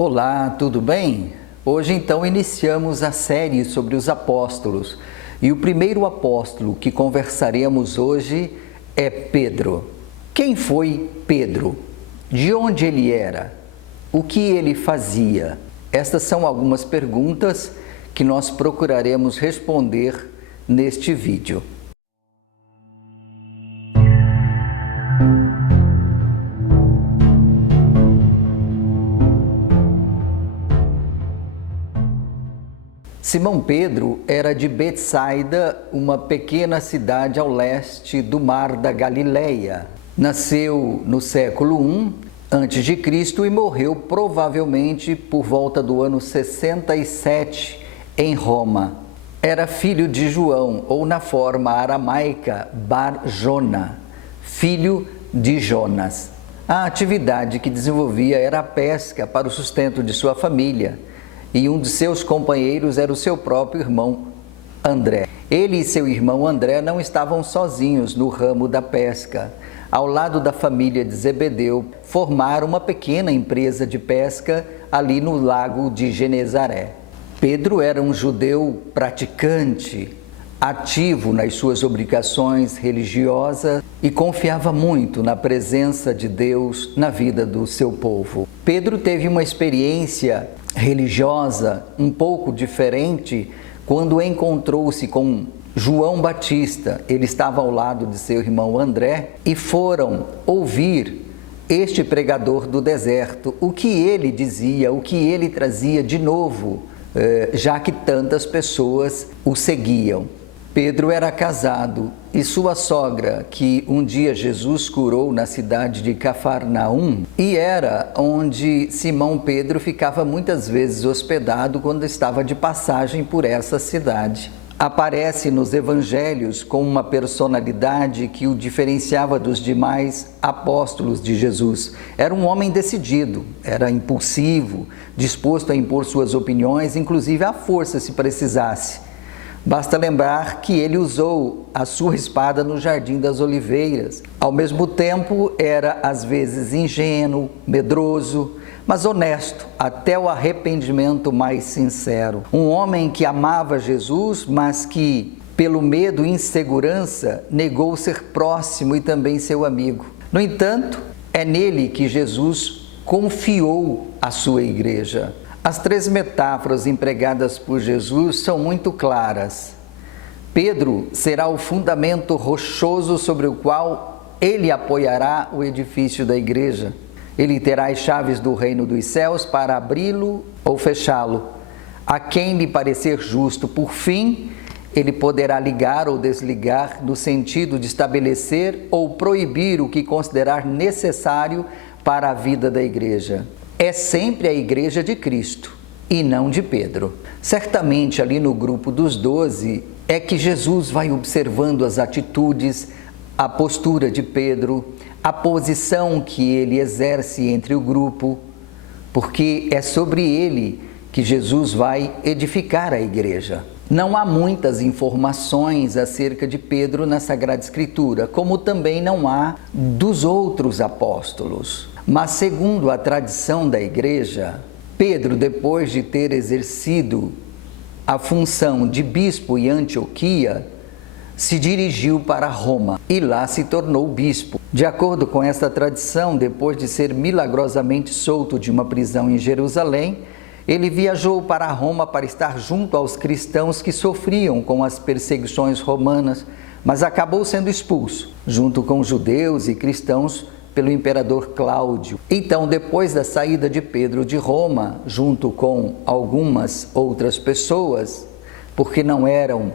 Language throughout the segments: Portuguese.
Olá, tudo bem? Hoje então iniciamos a série sobre os apóstolos e o primeiro apóstolo que conversaremos hoje é Pedro. Quem foi Pedro? De onde ele era? O que ele fazia? Estas são algumas perguntas que nós procuraremos responder neste vídeo. Simão Pedro era de Betsaida, uma pequena cidade ao leste do Mar da Galileia. Nasceu no século I a.C. e morreu provavelmente por volta do ano 67 em Roma. Era filho de João, ou na forma aramaica, Bar-Jona, filho de Jonas. A atividade que desenvolvia era a pesca para o sustento de sua família. E um de seus companheiros era o seu próprio irmão André. Ele e seu irmão André não estavam sozinhos no ramo da pesca. Ao lado da família de Zebedeu, formaram uma pequena empresa de pesca ali no lago de Genezaré. Pedro era um judeu praticante, ativo nas suas obrigações religiosas e confiava muito na presença de Deus na vida do seu povo. Pedro teve uma experiência religiosa um pouco diferente quando encontrou-se com João Batista. Ele estava ao lado de seu irmão André e foram ouvir este pregador do deserto, o que ele dizia, o que ele trazia de novo, já que tantas pessoas o seguiam. Pedro era casado e sua sogra, que um dia Jesus curou na cidade de Cafarnaum, e era onde Simão Pedro ficava muitas vezes hospedado quando estava de passagem por essa cidade. Aparece nos evangelhos com uma personalidade que o diferenciava dos demais apóstolos de Jesus. Era um homem decidido, era impulsivo, disposto a impor suas opiniões, inclusive à força se precisasse. Basta lembrar que ele usou a sua espada no Jardim das Oliveiras. Ao mesmo tempo, era às vezes ingênuo, medroso, mas honesto, até o arrependimento mais sincero. Um homem que amava Jesus, mas que, pelo medo e insegurança, negou ser próximo e também seu amigo. No entanto, é nele que Jesus confiou a sua igreja. As três metáforas empregadas por Jesus são muito claras. Pedro será o fundamento rochoso sobre o qual ele apoiará o edifício da igreja. Ele terá as chaves do reino dos céus para abri-lo ou fechá-lo. A quem lhe parecer justo, por fim, ele poderá ligar ou desligar no sentido de estabelecer ou proibir o que considerar necessário para a vida da igreja. É sempre a igreja de Cristo e não de Pedro. Certamente ali no grupo dos 12 é que Jesus vai observando as atitudes, a postura de Pedro, a posição que ele exerce entre o grupo, porque é sobre ele que Jesus vai edificar a igreja. Não há muitas informações acerca de Pedro na Sagrada Escritura, como também não há dos outros apóstolos. Mas, segundo a tradição da igreja, Pedro, depois de ter exercido a função de bispo em Antioquia, se dirigiu para Roma e lá se tornou bispo. De acordo com esta tradição, depois de ser milagrosamente solto de uma prisão em Jerusalém, ele viajou para Roma para estar junto aos cristãos que sofriam com as perseguições romanas, mas acabou sendo expulso, junto com judeus e cristãos, pelo imperador Cláudio. Então, depois da saída de Pedro de Roma, junto com algumas outras pessoas, porque não eram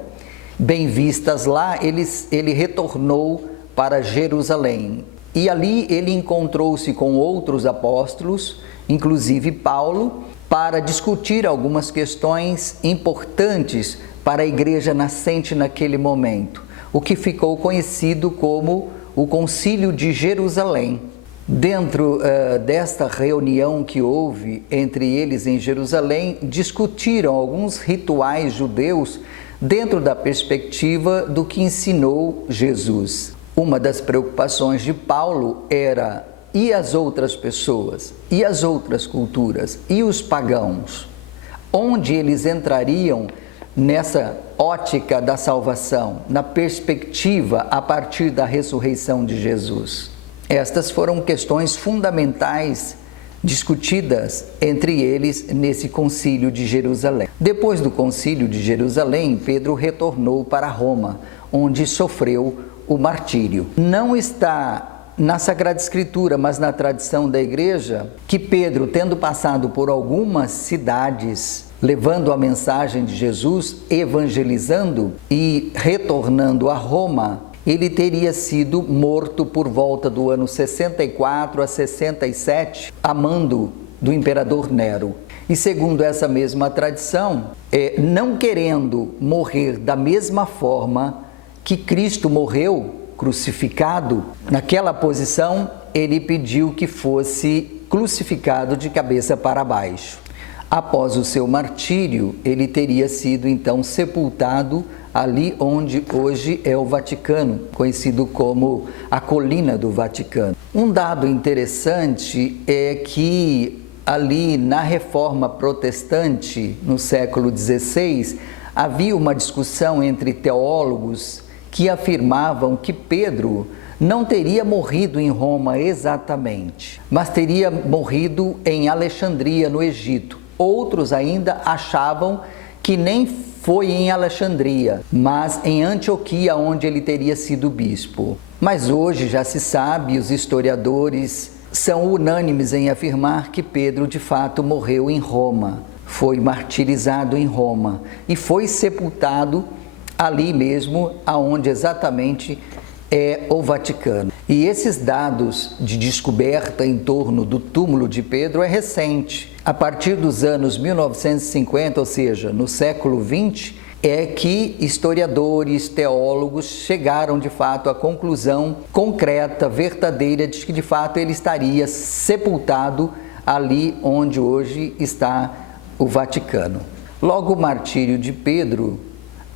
bem vistas lá, ele retornou para Jerusalém. E ali ele encontrou-se com outros apóstolos, inclusive Paulo, para discutir algumas questões importantes para a igreja nascente naquele momento, o que ficou conhecido como o Concílio de Jerusalém. Dentro desta reunião que houve entre eles em Jerusalém, discutiram alguns rituais judeus dentro da perspectiva do que ensinou Jesus. Uma das preocupações de Paulo era e as outras pessoas, e as outras culturas, e os pagãos? Onde eles entrariam nessa ótica da salvação, na perspectiva a partir da ressurreição de Jesus? Estas foram questões fundamentais discutidas entre eles nesse concílio de Jerusalém. Depois do concílio de Jerusalém, Pedro retornou para Roma, onde sofreu o martírio. Não está na Sagrada Escritura, mas na tradição da igreja, que Pedro, tendo passado por algumas cidades, levando a mensagem de Jesus, evangelizando e retornando a Roma, ele teria sido morto por volta do ano 64 a 67, a mando do imperador Nero. E segundo essa mesma tradição, não querendo morrer da mesma forma que Cristo morreu, crucificado, naquela posição, ele pediu que fosse crucificado de cabeça para baixo. Após o seu martírio, ele teria sido então sepultado ali onde hoje é o Vaticano, conhecido como a Colina do Vaticano. Um dado interessante é que ali na Reforma Protestante, no século XVI, havia uma discussão entre teólogos que afirmavam que Pedro não teria morrido em Roma exatamente, mas teria morrido em Alexandria, no Egito. Outros ainda achavam que nem foi em Alexandria, mas em Antioquia, onde ele teria sido bispo. Mas hoje já se sabe, os historiadores são unânimes em afirmar que Pedro de fato morreu em Roma, foi martirizado em Roma e foi sepultado ali mesmo, aonde exatamente é o Vaticano. E esses dados de descoberta em torno do túmulo de Pedro é recente. A partir dos anos 1950, ou seja, no século XX, é que historiadores, teólogos chegaram de fato à conclusão concreta, verdadeira, de que de fato ele estaria sepultado ali onde hoje está o Vaticano. Logo o martírio de Pedro,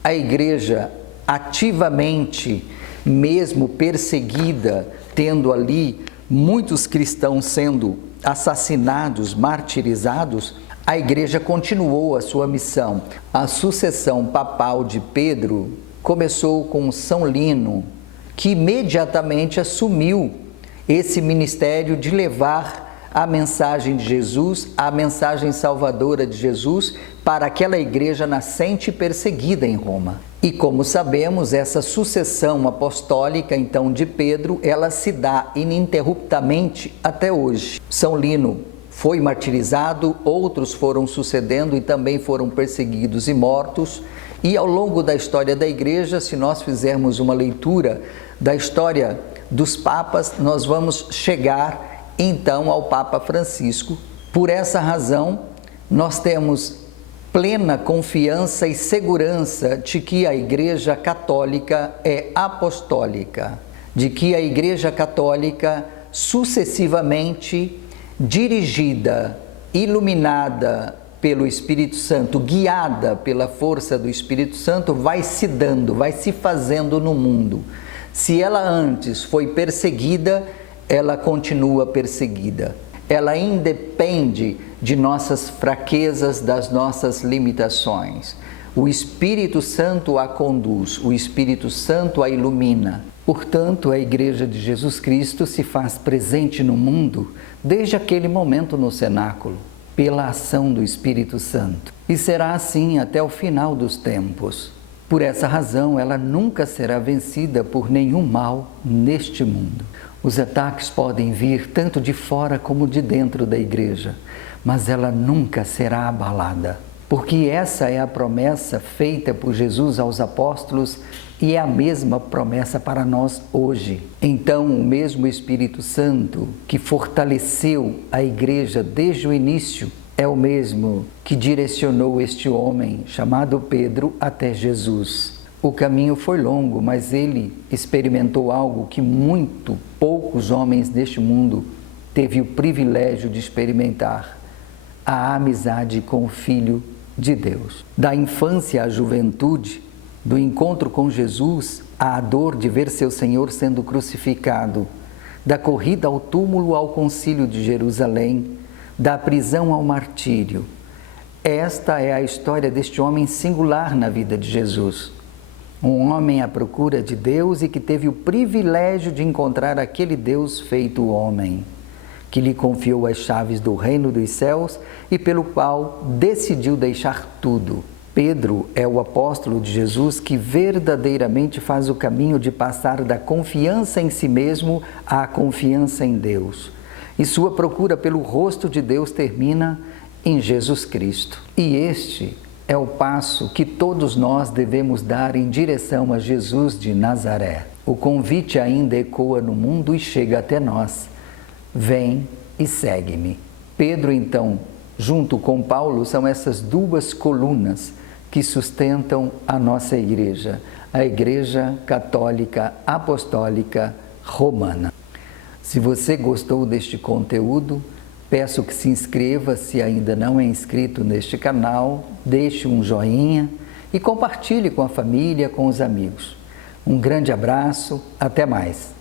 a igreja ativamente, mesmo perseguida, tendo ali muitos cristãos sendo assassinados, martirizados, a igreja continuou a sua missão. A sucessão papal de Pedro começou com São Lino, que imediatamente assumiu esse ministério de levar a mensagem de Jesus, a mensagem salvadora de Jesus para aquela igreja nascente e perseguida em Roma. E como sabemos, essa sucessão apostólica então de Pedro, ela se dá ininterruptamente até hoje. São Lino foi martirizado, outros foram sucedendo e também foram perseguidos e mortos. E ao longo da história da igreja, se nós fizermos uma leitura da história dos papas, nós vamos chegar então ao Papa Francisco. Por essa razão, nós temos plena confiança e segurança de que a Igreja Católica é apostólica, de que a Igreja Católica sucessivamente dirigida, iluminada pelo Espírito Santo, guiada pela força do Espírito Santo, vai se dando, vai se fazendo no mundo. Se ela antes foi perseguida, ela continua perseguida. Ela independe de nossas fraquezas, das nossas limitações. O Espírito Santo a conduz, o Espírito Santo a ilumina. Portanto, a Igreja de Jesus Cristo se faz presente no mundo desde aquele momento no cenáculo, pela ação do Espírito Santo. E será assim até o final dos tempos. Por essa razão, ela nunca será vencida por nenhum mal neste mundo. Os ataques podem vir tanto de fora como de dentro da igreja, mas ela nunca será abalada, porque essa é a promessa feita por Jesus aos apóstolos e é a mesma promessa para nós hoje. Então, o mesmo Espírito Santo que fortaleceu a igreja desde o início é o mesmo que direcionou este homem chamado Pedro até Jesus. O caminho foi longo, mas ele experimentou algo que muito poucos homens deste mundo teve o privilégio de experimentar: a amizade com o Filho de Deus. Da infância à juventude, do encontro com Jesus, à dor de ver seu Senhor sendo crucificado, da corrida ao túmulo ao concílio de Jerusalém, da prisão ao martírio. Esta é a história deste homem singular na vida de Jesus. Um homem à procura de Deus e que teve o privilégio de encontrar aquele Deus feito homem, que lhe confiou as chaves do reino dos céus e pelo qual decidiu deixar tudo. Pedro é o apóstolo de Jesus que verdadeiramente faz o caminho de passar da confiança em si mesmo à confiança em Deus. E sua procura pelo rosto de Deus termina em Jesus Cristo. E este é o passo que todos nós devemos dar em direção a Jesus de Nazaré. O convite ainda ecoa no mundo e chega até nós. Vem e segue-me. Pedro, então, junto com Paulo, são essas duas colunas que sustentam a nossa igreja, a Igreja Católica Apostólica Romana. Se você gostou deste conteúdo, peço que se inscreva se ainda não é inscrito neste canal, deixe um joinha e compartilhe com a família, com os amigos. Um grande abraço, até mais!